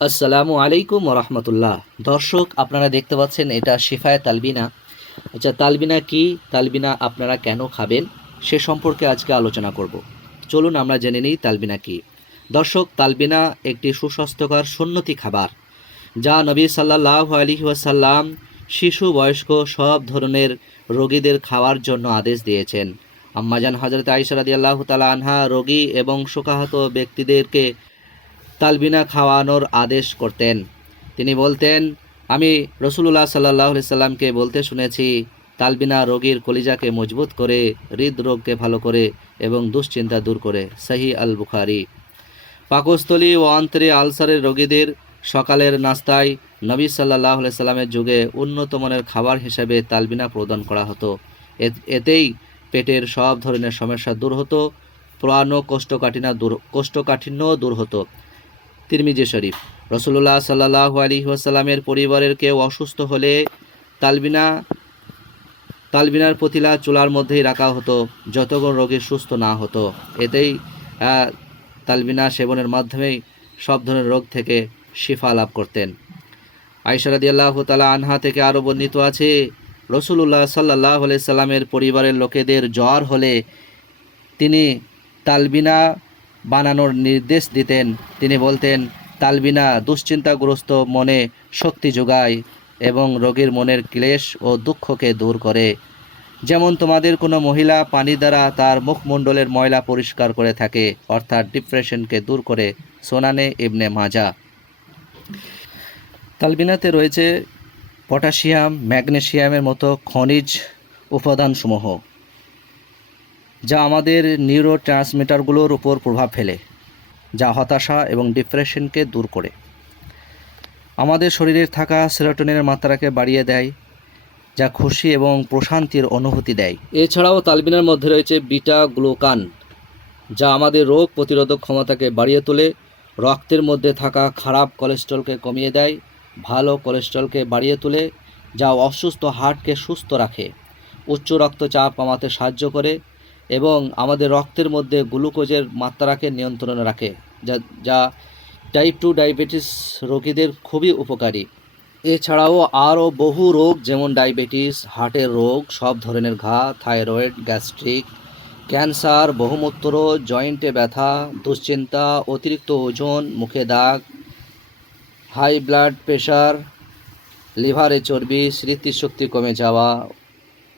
আসসালামু আলাইকুম রহমতুল্লাহ। দর্শক, আপনারা দেখতে পাচ্ছেন এটা শিফায়ে তালবিনা। আচ্ছা, তালবিনা কি, তালবিনা আপনারা কেন খাবেন সে সম্পর্কে আজকে আলোচনা করব। চলুন আমরা জেনে নিই তালবিনা কি। দর্শক, তালবিনা একটি সুস্বাস্থ্যকর সুন্নতি খাবার যা নবী সাল্লাল্লাহু আলাইহি ওয়াসাল্লাম শিশু বয়স্ক সব ধরনের রোগীদের খাওয়ার জন্য আদেশ দিয়েছেন। আম্মাজান হযরত আয়েশা রাদিয়াল্লাহু তাআলা আনহা রোগী এবং শোকাহত ব্যক্তিদেরকে তালবিনা খাওয়ানোর আদেশ করতেন। তিনি বলতেন, আমি রসুলুল্লাহ সাল্লাহ সাল্লামকে বলতে শুনেছি, তালবিনা রোগীর কলিজাকে মজবুত করে, হৃদরোগকে ভালো করে এবং দুশ্চিন্তা দূর করে। সহিহ আল বুখারী। পাকস্থলী ও অন্ত্রে আলসারের রোগীদের সকালের নাস্তায় নবী সাল্লাহ সাল্লামের যুগে উন্নত মানের খাবার হিসেবে তালবিনা প্রদান করা হতো। এতেই পেটের সব ধরনের সমস্যা দূর হতো, পুরানো কোষ্ঠকাঠিন্য দূর হতো। তিরমিজি শরীফ। রসুলুল্লাহ সাল্লাল্লাহু আলাইহি ওয়াসাল্লামের পরিবারের কেউ অসুস্থ হলে তালবিনার পতিলা চুলার মধ্যেই রাখা হতো যতক্ষণ রোগী সুস্থ না হতো। এতেই তালবিনা সেবনের মাধ্যমেই সব ধরনের রোগ থেকে শিফা লাভ করতেন। আয়েশা রাদিয়াল্লাহু তাআলা আনহা থেকে আরও বর্ণিত আছে, রসুলুল্লাহ সাল্লাল্লাহু আলাইহি সাল্লামের পরিবারের লোকেদের জ্বর হলে তিনি তালবিনা বানানোর নির্দেশ দিতেন। তিনি বলতেন, তালবিনা দুশ্চিন্তাগ্রস্ত মনে শক্তি যোগায় এবং রোগীর মনের ক্লেশ ও দুঃখকে দূর করে। যেমন তোমাদের কোনো মহিলা পানি দ্বারা তার মুখমণ্ডলের ময়লা পরিষ্কার করে থাকে, অর্থাৎ ডিপ্রেশনকে দূর করে। সোনানে ইবনে মাজা। তালবিনাতে রয়েছে পটাশিয়াম, ম্যাগনেসিয়ামের মতো খনিজ উপাদানসমূহ, যা আমাদের নিউরো ট্রান্সমিটারগুলোর উপর প্রভাব ফেলে, যা হতাশা এবং ডিপ্রেশনকে দূর করে। আমাদের শরীরে থাকা সেরোটোনিনের মাত্রাকে বাড়িয়ে দেয়, যা খুশি এবং প্রশান্তির অনুভূতি দেয়। এছাড়াও তালবিনার মধ্যে রয়েছে বিটা গ্লুকান, যা আমাদের রোগ প্রতিরোধক ক্ষমতাকে বাড়িয়ে তোলে, রক্তের মধ্যে থাকা খারাপ কোলেস্ট্রলকে কমিয়ে দেয়, ভালো কোলেস্ট্রলকে বাড়িয়ে তোলে, যা অসুস্থ হার্টকে সুস্থ রাখে, উচ্চ রক্তচাপ কমাতে সাহায্য করে এবং আমাদের রক্তের মধ্যে গ্লুকোজের মাত্রাকে নিয়ন্ত্রণে রাখে, যা টাইপ 2 ডায়াবেটিস রোগীদের খুবই উপকারী। এছাড়াও আরও বহু রোগ যেমন ডায়াবেটিস, হার্টের রোগ, সব ধরনের ঘা, থাইরয়েড, গ্যাস্ট্রিক, ক্যান্সার, বহুমূত্র, জয়েন্টে ব্যথা, দুশ্চিন্তা, অতিরিক্ত ওজন, মুখে দাগ, হাই ব্লাড প্রেশার, লিভারে চর্বি, স্মৃতিশক্তি কমে যাওয়া,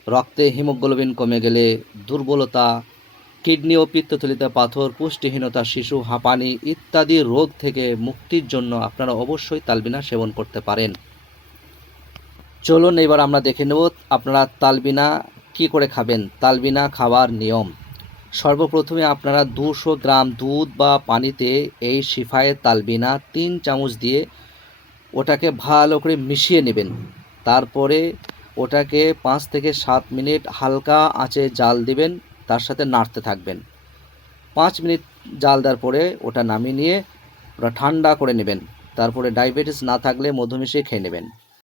রক্তে হিমোগ্লোবিন কমে গেলে, দুর্বলতা, কিডনি ও পিত্তথলিতে পাথর, পুষ্টিহীনতা, শিশু হাঁপানি ইত্যাদি রোগ থেকে মুক্তির জন্য আপনারা অবশ্যই তালবিনা সেবন করতে পারেন। চলুন এবার আমরা দেখে নেব আপনারা তালবিনা কি করে খাবেন। তালবিনা খাওয়ার নিয়ম: সর্বপ্রথমে আপনারা 200 গ্রাম দুধ বা পানিতে এই শিফায়ে তালবিনা 3 চামচ দিয়ে ওটাকে ভালো করে মিশিয়ে নেবেন। তারপরে ওটাকে 5 থেকে 7 মিনিট হালকা আঁচে জাল দিবেন, তার সাথে নাড়তে থাকবেন। 5 মিনিট জাল দেওয়ার পরে ওটা নামিয়ে নিয়ে ওটা ঠান্ডা করে নেবেন। তারপরে ডায়াবেটিস না থাকলে মধু মিশিয়ে খেয়ে নেবেন।